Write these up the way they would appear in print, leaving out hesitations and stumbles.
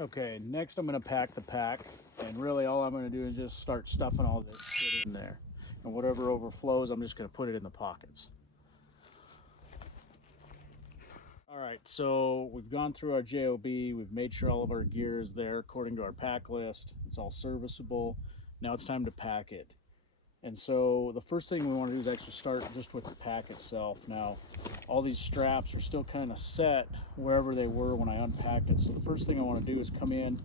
Okay, next I'm going to pack the pack, and really all I'm going to do is just start stuffing all this shit in there. And whatever overflows, I'm just going to put it in the pockets. All right, so we've gone through our JOB, we've made sure all of our gear is there according to our pack list. It's all serviceable. Now it's time to pack it. And so the first thing we want to do is actually start just with the pack itself. Now, all these straps are still kind of set wherever they were when I unpacked it. So the first thing I want to do is come in,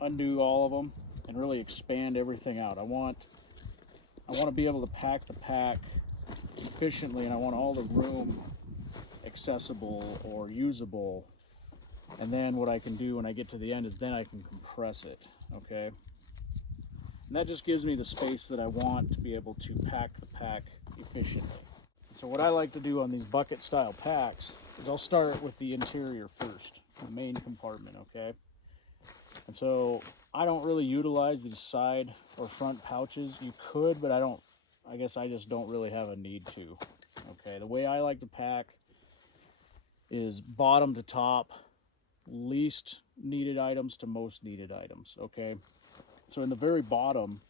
undo all of them, and really expand everything out. I want to be able to pack the pack efficiently, and I want all the room accessible or usable. And then what I can do when I get to the end is then I can compress it, okay? And that just gives me the space that I want to be able to pack the pack efficiently. So what I like to do on these bucket style packs is I'll start with the interior first, the main compartment, okay? And so I don't really utilize these side or front pouches. You could, but I guess I just don't really have a need to, okay? The way I like to pack is bottom to top, least needed items to most needed items, okay? So in the very bottom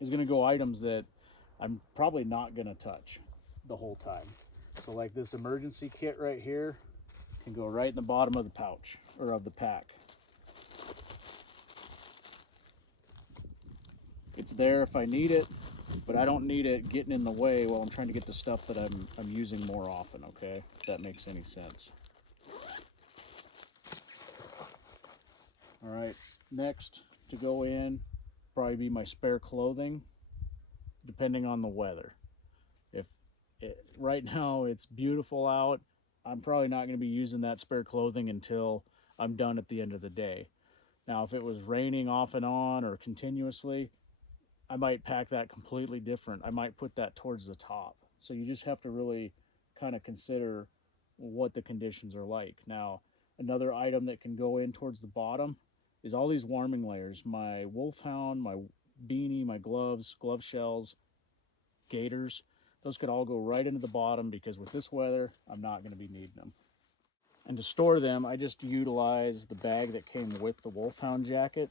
is going to go items that I'm probably not going to touch the whole time. So like this emergency kit right here can go right in the bottom of the pouch or of the pack. It's there if I need it, but I don't need it getting in the way while I'm trying to get the stuff that I'm using more often, okay? If that makes any sense. All right, next to go in probably be my spare clothing, depending on the weather. Right now it's beautiful out, I'm probably not going to be using that spare clothing until I'm done at the end of the day. Now if it was raining off and on or continuously, I might pack that completely different. I might put that towards the top. So you just have to really kind of consider what the conditions are like. Now, another item that can go in towards the bottom is all these warming layers. My wolfhound, my beanie, my gloves, glove shells, gaiters, those could all go right into the bottom because with this weather, I'm not going to be needing them. And to store them, I just utilize the bag that came with the wolfhound jacket.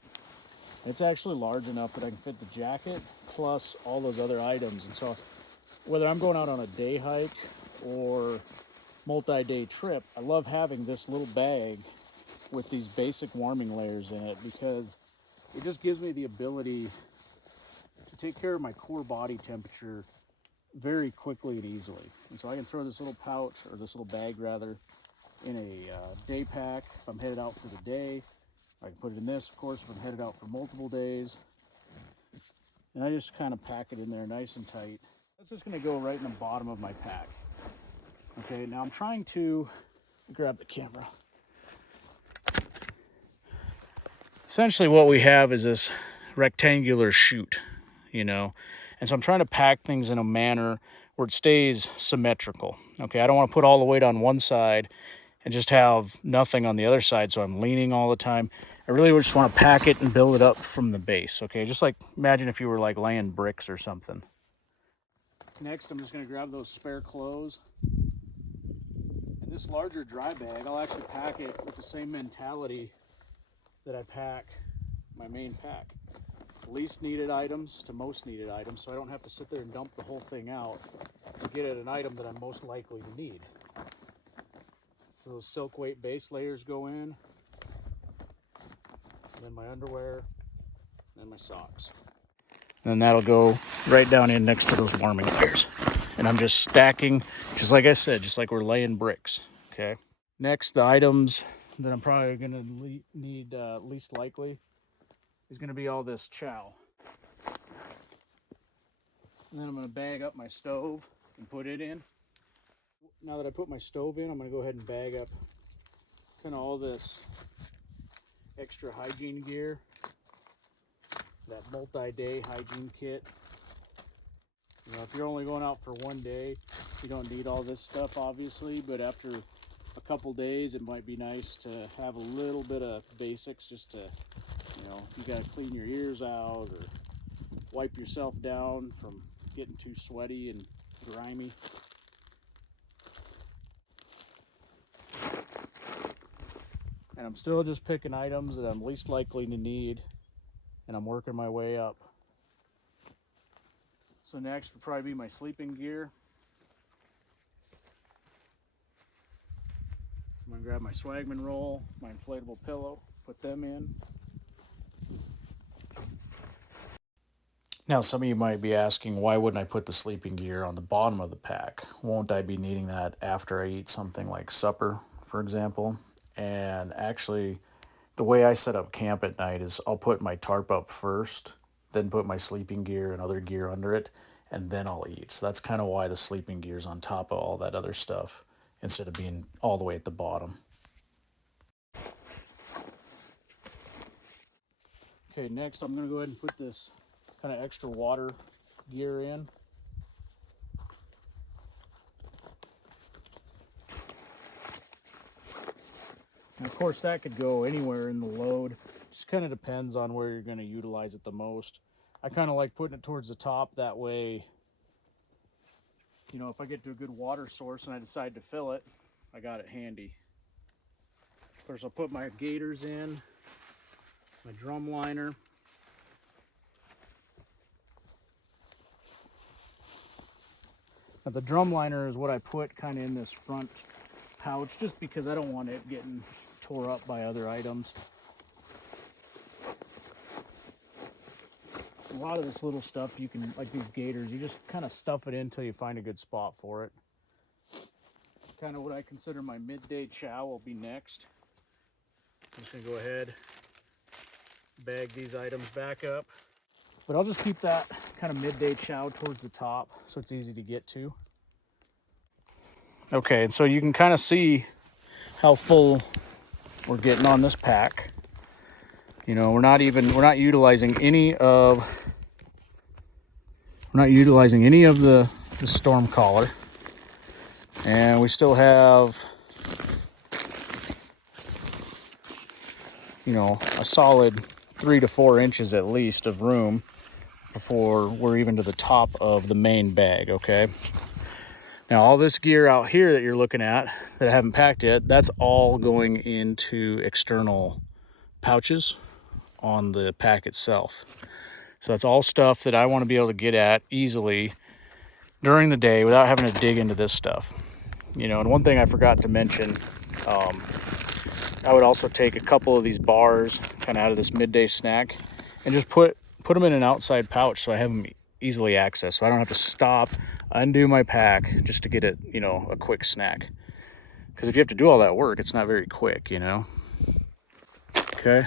It's actually large enough that I can fit the jacket plus all those other items. And so whether I'm going out on a day hike or multi-day trip, I love having this little bag with these basic warming layers in it because it just gives me the ability to take care of my core body temperature very quickly and easily. And so I can throw this little pouch, or this little bag rather, in a day pack if I'm headed out for the day. I can put it in this, of course, if I'm headed out for multiple days. And I just kind of pack it in there nice and tight. That's just going to go right in the bottom of my pack. Okay, now I'm trying to grab the camera. Essentially what we have is this rectangular chute, you know, and so I'm trying to pack things in a manner where it stays symmetrical. Okay, I don't want to put all the weight on one side and just have nothing on the other side, so I'm leaning all the time. I really just want to pack it and build it up from the base, okay? Just like, imagine if you were like laying bricks or something. Next, I'm just going to grab those spare clothes. And this larger dry bag, I'll actually pack it with the same mentality that I pack my main pack. Least needed items to most needed items, so I don't have to sit there and dump the whole thing out to get at an item that I'm most likely to need. So those silk weight base layers go in, and then my underwear, and my socks. And then that'll go right down in next to those warming layers. And I'm just stacking, just like I said, just like we're laying bricks, okay? Next, the items that I'm probably gonna need least likely is gonna be all this chow. And then I'm gonna bag up my stove and put it in. Now that I put my stove in, I'm gonna go ahead and bag up kind of all this extra hygiene gear, that multi-day hygiene kit. You know, if you're only going out for one day, you don't need all this stuff, obviously, but after a couple days, it might be nice to have a little bit of basics just to, you know, if you gotta clean your ears out or wipe yourself down from getting too sweaty and grimy. And And I'm still just picking items that I'm least likely to need, and I'm working my way up. So next would probably be my sleeping gear. I'm gonna grab my Swagman roll, my inflatable pillow, put them in. Now, some of you might be asking, why wouldn't I put the sleeping gear on the bottom of the pack? Won't I be needing that after I eat something like supper, for example? And actually, the way I set up camp at night is I'll put my tarp up first, then put my sleeping gear and other gear under it, and then I'll eat. So that's kind of why the sleeping gear's on top of all that other stuff instead of being all the way at the bottom. Okay, next I'm going to go ahead and put this kind of extra water gear in. And of course that could go anywhere in the load. Just kind of depends on where you're going to utilize it the most. I kind of like putting it towards the top, that way, you know, if I get to a good water source and I decide to fill it, I got it handy. Of course I'll put my gaiters in, my drum liner. Now the drum liner is what I put kind of in this front pouch, just because I don't want it getting tore up by other items. A lot of this little stuff you can, like these gaiters, you just kind of stuff it in until you find a good spot for it. Kind of what I consider my midday chow will be next. I'm just gonna go ahead, bag these items back up. But I'll just keep that kind of midday chow towards the top so it's easy to get to. Okay, and so you can kind of see how full we're getting on this pack. You know, we're not utilizing any of the storm collar. And we still have, you know, a solid 3 to 4 inches at least of room before we're even to the top of the main bag, okay? Now, all this gear out here that you're looking at that I haven't packed yet, that's all going into external pouches on the pack itself. So that's all stuff that I want to be able to get at easily during the day without having to dig into this stuff. You know, and one thing I forgot to mention, I would also take a couple of these bars kind of out of this midday snack and just put them in an outside pouch so I have them easily accessed, so I don't have to stop, undo my pack just to get it, you know, a quick snack. Because if you have to do all that work, it's not very quick, you know. Okay.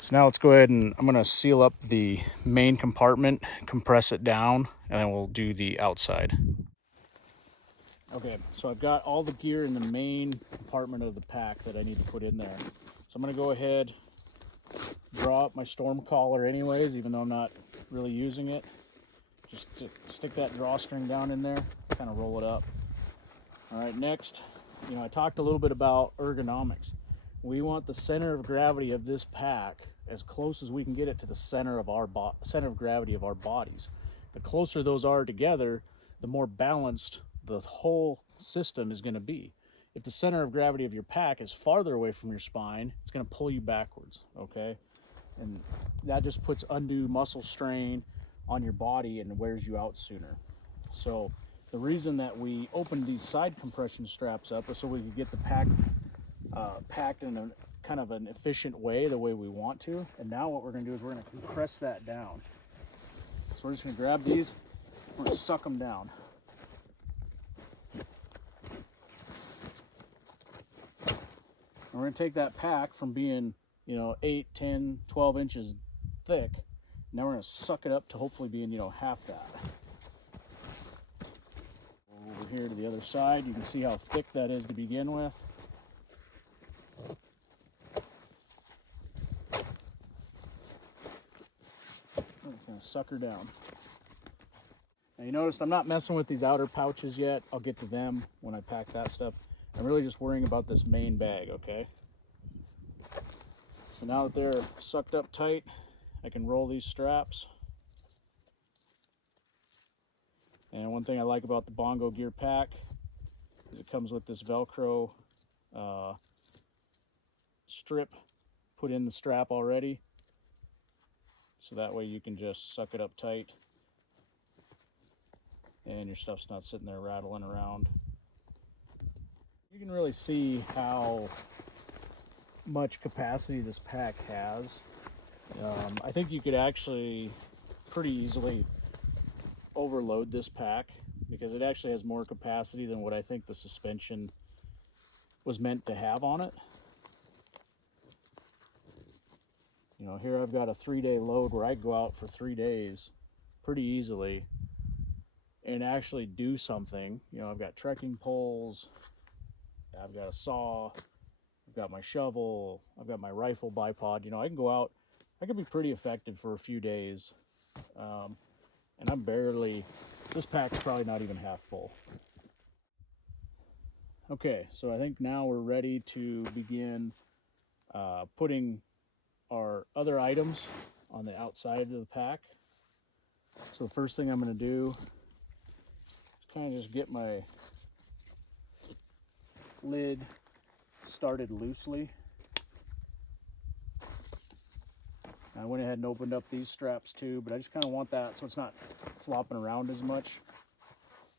So now let's go ahead and I'm going to seal up the main compartment, compress it down, and then we'll do the outside. Okay, so I've got all the gear in the main compartment of the pack that I need to put in there. So I'm going to go ahead, draw up my storm collar anyways, even though I'm not really using it. Just stick that drawstring down in there, kind of roll it up. All right, next, you know, I talked a little bit about ergonomics. We want the center of gravity of this pack as close as we can get it to the center of gravity of our bodies. The closer those are together, the more balanced the whole system is going to be. If the center of gravity of your pack is farther away from your spine, it's going to pull you backwards, okay? And that just puts undue muscle strain on your body and wears you out sooner. So the reason that we opened these side compression straps up was so we could get the pack packed in a kind of an efficient way, the way we want to. And now what we're going to do is we're going to compress that down. So we're just going to grab these, we're going to suck them down. And we're going to take that pack from being, you know, 8, 10, 12 inches thick. Now we're going to suck it up to hopefully being, you know, half that. Over here to the other side, you can see how thick that is to begin with. I'm going to suck her down. Now you notice I'm not messing with these outer pouches yet. I'll get to them when I pack that stuff. I'm really just worrying about this main bag, okay? So now that they're sucked up tight, I can roll these straps. And one thing I like about the Bongo gear pack is it comes with this Velcro strip put in the strap already, so that way you can just suck it up tight and your stuff's not sitting there rattling around. You can really see how much capacity this pack has. I think you could actually pretty easily overload this pack because it actually has more capacity than what I think the suspension was meant to have on it. You know, here I've got a 3-day load where I go out for 3 days pretty easily and actually do something. You know, I've got trekking poles, I've got a saw, I've got my shovel, I've got my rifle bipod. You know, I can go out, I can be pretty effective for a few days. And I'm barely, this pack's probably not even half full. Okay, so I think now we're ready to begin putting our other items on the outside of the pack. So the first thing I'm going to do is kind of just get my lid started loosely. I went ahead and opened up these straps too, but I just kind of want that so it's not flopping around as much.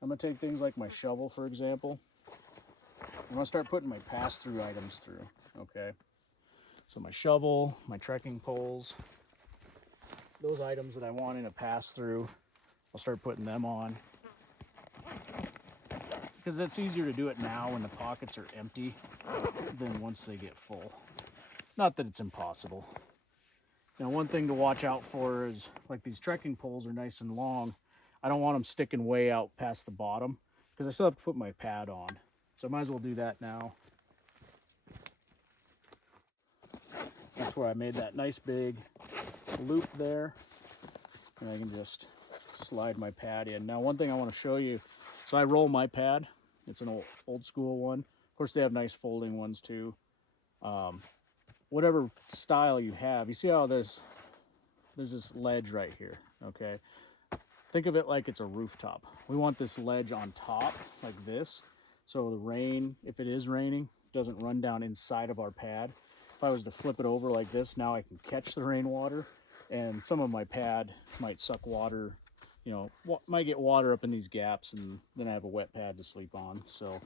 I'm going to take things like my shovel, for example. I'm going to start putting my pass-through items through, okay? So my shovel, my trekking poles, those items that I want in a pass-through, I'll start putting them on. Because it's easier to do it now when the pockets are empty than once they get full. Not that it's impossible. Now, one thing to watch out for is, like, these trekking poles are nice and long. I don't want them sticking way out past the bottom because I still have to put my pad on. So I might as well do that now. That's where I made that nice big loop there. And I can just slide my pad in. Now, one thing I want to show you, so I roll my pad. It's an old school one. Of course, they have nice folding ones too. Whatever style you have, you see how there's this ledge right here, okay? Think of it like it's a rooftop. We want this ledge on top like this, so the rain, if it is raining, doesn't run down inside of our pad. If I was to flip it over like this, now I can catch the rainwater, and some of my pad might suck water, you know, might get water up in these gaps, and then I have a wet pad to sleep on. So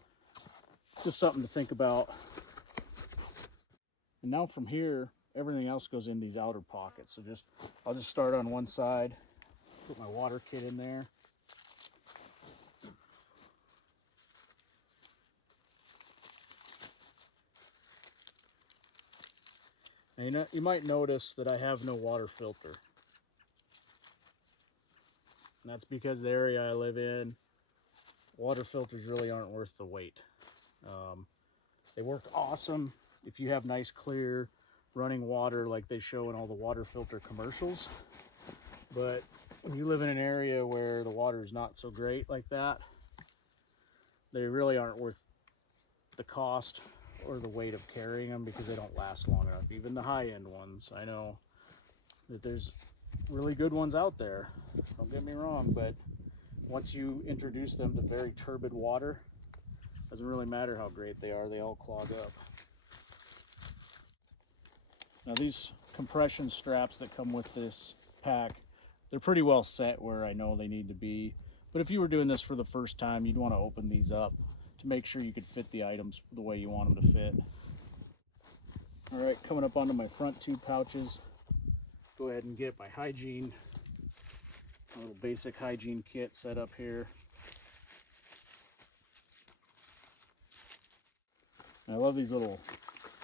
just something to think about. And now from here, everything else goes in these outer pockets. So I'll just start on one side, put my water kit in there. Now, you might notice that I have no water filter. And that's because the area I live in, water filters really aren't worth the wait. They work awesome if you have nice, clear, running water like they show in all the water filter commercials. But when you live in an area where the water is not so great like that, they really aren't worth the cost or the weight of carrying them because they don't last long enough. Even the high-end ones, I know that there's really good ones out there, don't get me wrong, but once you introduce them to very turbid water, doesn't really matter how great they are, they all clog up. Now these compression straps that come with this pack, they're pretty well set where I know they need to be. But if you were doing this for the first time, you'd want to open these up to make sure you could fit the items the way you want them to fit. All right, coming up onto my front two pouches, go ahead and get my hygiene, a little basic hygiene kit set up here. And I love these little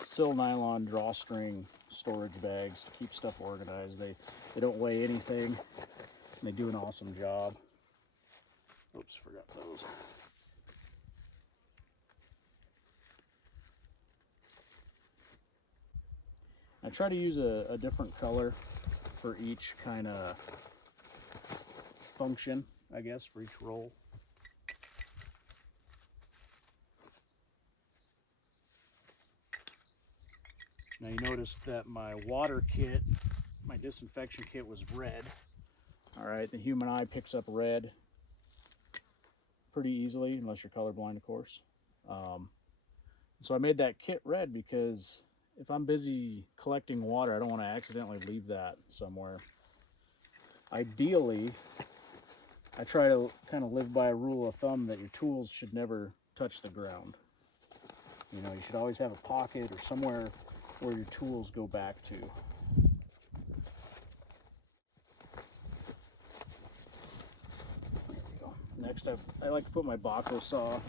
sil nylon drawstring storage bags to keep stuff organized. They don't weigh anything, and they do an awesome job. Oops, forgot those. I try to use a different color for each kind of function, I guess, for each roll. Now you noticed that my water kit, my disinfection kit was red. All right, the human eye picks up red pretty easily, unless you're colorblind, of course. So I made that kit red because if I'm busy collecting water, I don't want to accidentally leave that somewhere. Ideally, I try to kind of live by a rule of thumb that your tools should never touch the ground. You know, you should always have a pocket or somewhere where your tools go back to. There we go. Next, I like to put my Bongo saw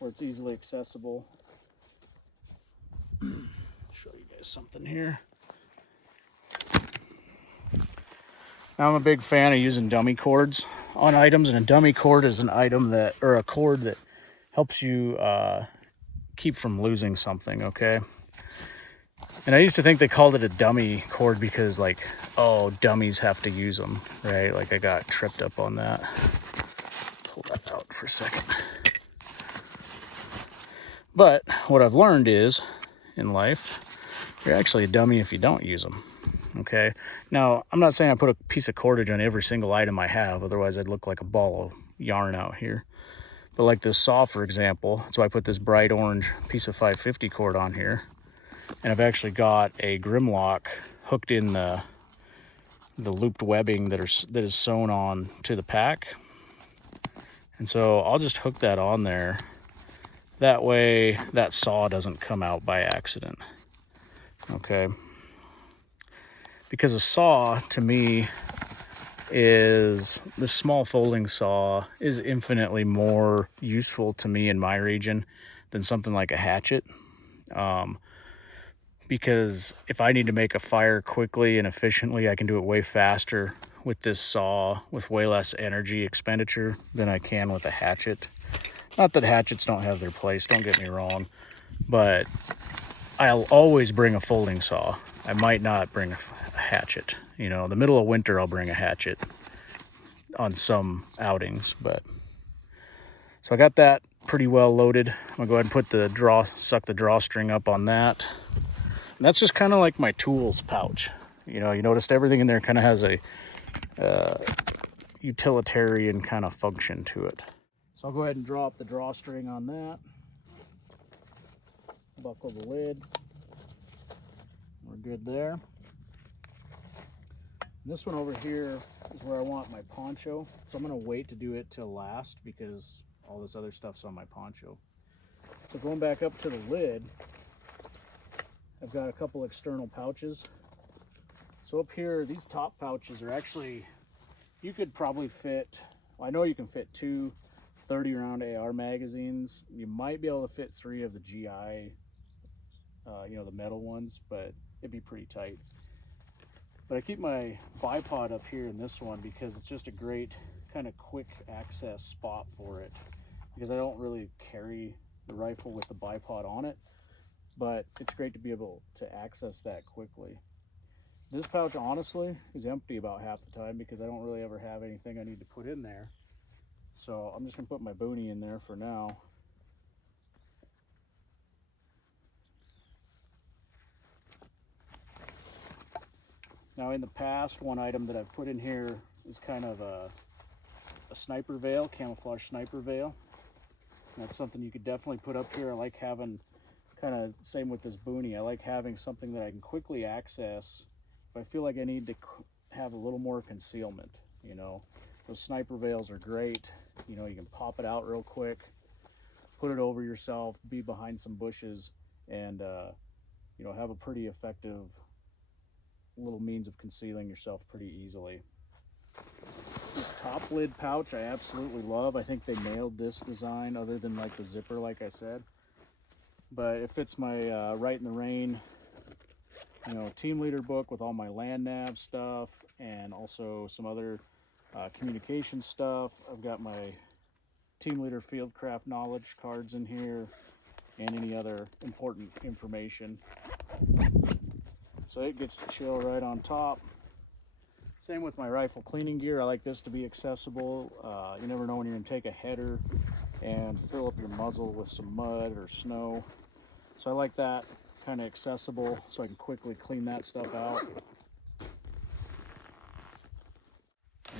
where it's easily accessible. Show you guys something here. Now I'm a big fan of using dummy cords on items, and a dummy cord is an item that, or a cord that helps you keep from losing something, okay? And I used to think they called it a dummy cord because, like, oh, dummies have to use them, right? Like, I got tripped up on that. Pull that out for a second. But what I've learned is, in life, you're actually a dummy if you don't use them, okay? Now, I'm not saying I put a piece of cordage on every single item I have, otherwise I'd look like a ball of yarn out here. But like this saw, for example, so I put this bright orange piece of 550 cord on here, and I've actually got a Grimlock hooked in the looped webbing that is sewn on to the pack. And so I'll just hook that on there. That way that saw doesn't come out by accident, okay? Because a saw, to me, is this small folding saw is infinitely more useful to me in my region than something like a hatchet. Because if I need to make a fire quickly and efficiently, I can do it way faster with this saw with way less energy expenditure than I can with a hatchet. Not that hatchets don't have their place, don't get me wrong, but I'll always bring a folding saw. I might not bring a hatchet. You know, in the middle of winter, I'll bring a hatchet on some outings, but. So I got that pretty well loaded. I'm gonna go ahead and put suck the drawstring up on that. And that's just kind of like my tools pouch. You know, you noticed everything in there kind of has a utilitarian kind of function to it. So I'll go ahead and drop the drawstring on that. Buckle the lid. We're good there. And this one over here is where I want my poncho. So I'm gonna wait to do it till last because all this other stuff's on my poncho. So going back up to the lid, I've got a couple external pouches. So up here, these top pouches are actually, you could probably fit, well, I know you can fit 2 30-round AR magazines. You might be able to fit 3 of the GI, you know, the metal ones, but it'd be pretty tight. But I keep my bipod up here in this one because it's just a great kind of quick access spot for it, because I don't really carry the rifle with the bipod on it, but it's great to be able to access that quickly. This pouch honestly is empty about half the time because I don't really ever have anything I need to put in there. So I'm just gonna put my boonie in there for now. Now in the past, one item that I've put in here is kind of a sniper veil, camouflage sniper veil. And that's something you could definitely put up here. I like having, kind of same with this boonie, I like having something that I can quickly access if I feel like I need to have a little more concealment, you know. Those sniper veils are great. You know, you can pop it out real quick, put it over yourself, be behind some bushes, and you know, have a pretty effective little means of concealing yourself pretty easily. This top lid pouch I absolutely love. I think they nailed this design, other than like the zipper, like I said. But it fits my Right in the Rain, you know, team leader book with all my land nav stuff and also some other communication stuff. I've got my team leader fieldcraft knowledge cards in here and any other important information. So it gets to chill right on top. Same with my rifle cleaning gear. I like this to be accessible. You never know when you're gonna take a header and fill up your muzzle with some mud or snow. So I like that kind of accessible so I can quickly clean that stuff out.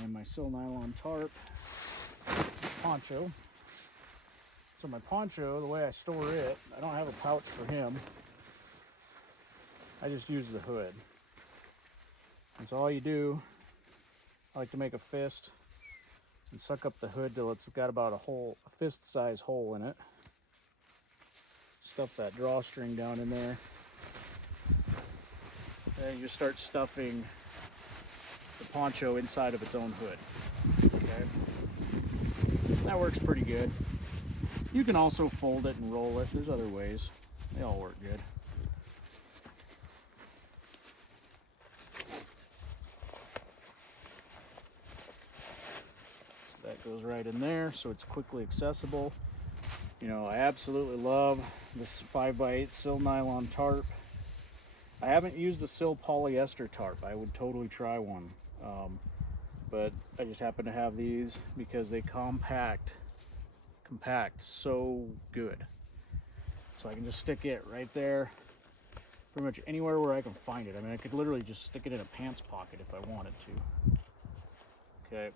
And my sil nylon tarp, poncho. So my poncho, the way I store it, I don't have a pouch for him. I just use the hood. And so all you do, I like to make a fist and suck up the hood till it's got about a fist-size hole in it. Stuff that drawstring down in there. Then you just start stuffing the poncho inside of its own hood. Okay, that works pretty good. You can also fold it and roll it. There's other ways. They all work good. So that goes right in there, so it's quickly accessible. You know, I absolutely love this 5x8 sil nylon tarp. I haven't used a sil polyester tarp. I would totally try one. But I just happen to have these because they compact so good. So I can just stick it right there, pretty much anywhere where I can find it. I mean, I could literally just stick it in a pants pocket if I wanted to. Okay.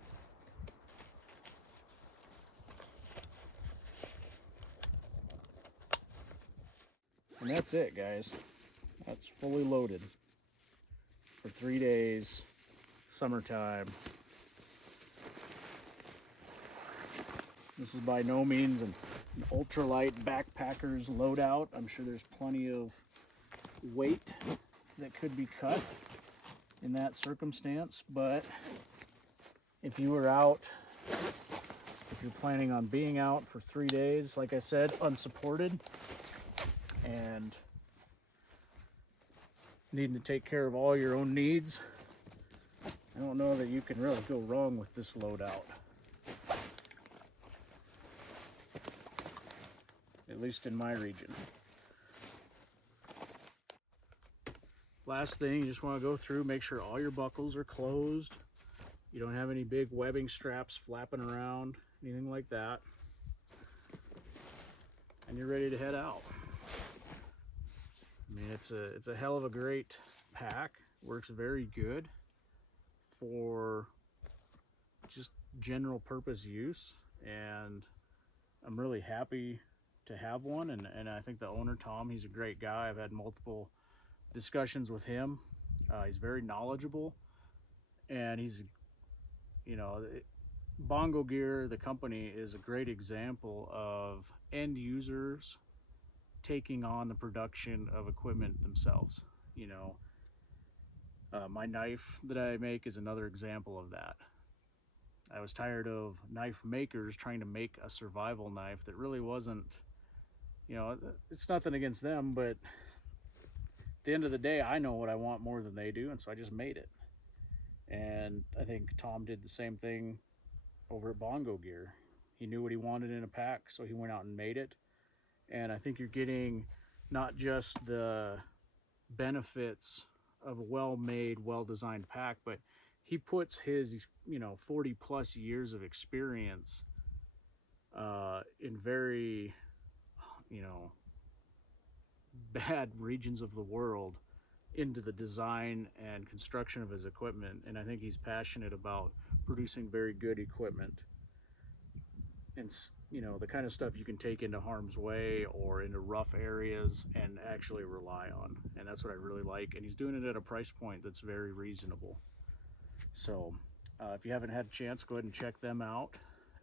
And that's it, guys. That's fully loaded for 3 days, summertime. This is by no means an ultralight backpacker's loadout. I'm sure there's plenty of weight that could be cut in that circumstance, but if you were out, if you're planning on being out for 3 days, like I said, unsupported, and needing to take care of all your own needs, I don't know that you can really go wrong with this loadout. At least in my region. Last thing, you just want to go through, make sure all your buckles are closed. You don't have any big webbing straps flapping around, anything like that. And you're ready to head out. I mean, it's a hell of a great pack. Works very good for just general purpose use, and I'm really happy to have one, and I think the owner, Tom, he's a great guy. I've had multiple discussions with him. He's very knowledgeable, and he's, you know, Bongo Gear, the company, is a great example of end users taking on the production of equipment themselves. You know, my knife that I make is another example of that. I was tired of knife makers trying to make a survival knife that really wasn't, you know, it's nothing against them, but at the end of the day, I know what I want more than they do, and so I just made it. And I think Tom did the same thing over at Bongo Gear. He knew what he wanted in a pack, so he went out and made it. And I think you're getting not just the benefits of a well-made, well-designed pack, but he puts his, you know, 40 plus years of experience in very, you know, bad regions of the world into the design and construction of his equipment. And I think he's passionate about producing very good equipment, and, you know, the kind of stuff you can take into harm's way or into rough areas and actually rely on. And that's what I really like. And he's doing it at a price point that's very reasonable. So if you haven't had a chance, go ahead and check them out.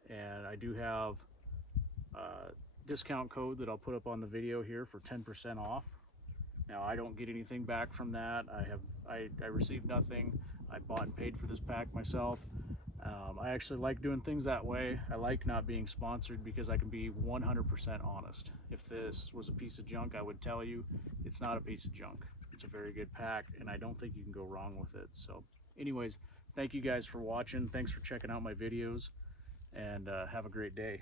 And I do have a discount code that I'll put up on the video here for 10% off. Now, I don't get anything back from that. I received nothing. I bought and paid for this pack myself. I actually like doing things that way. I like not being sponsored because I can be 100% honest. If this was a piece of junk, I would tell you it's not a piece of junk. It's a very good pack, and I don't think you can go wrong with it. So anyways, thank you guys for watching. Thanks for checking out my videos, and have a great day.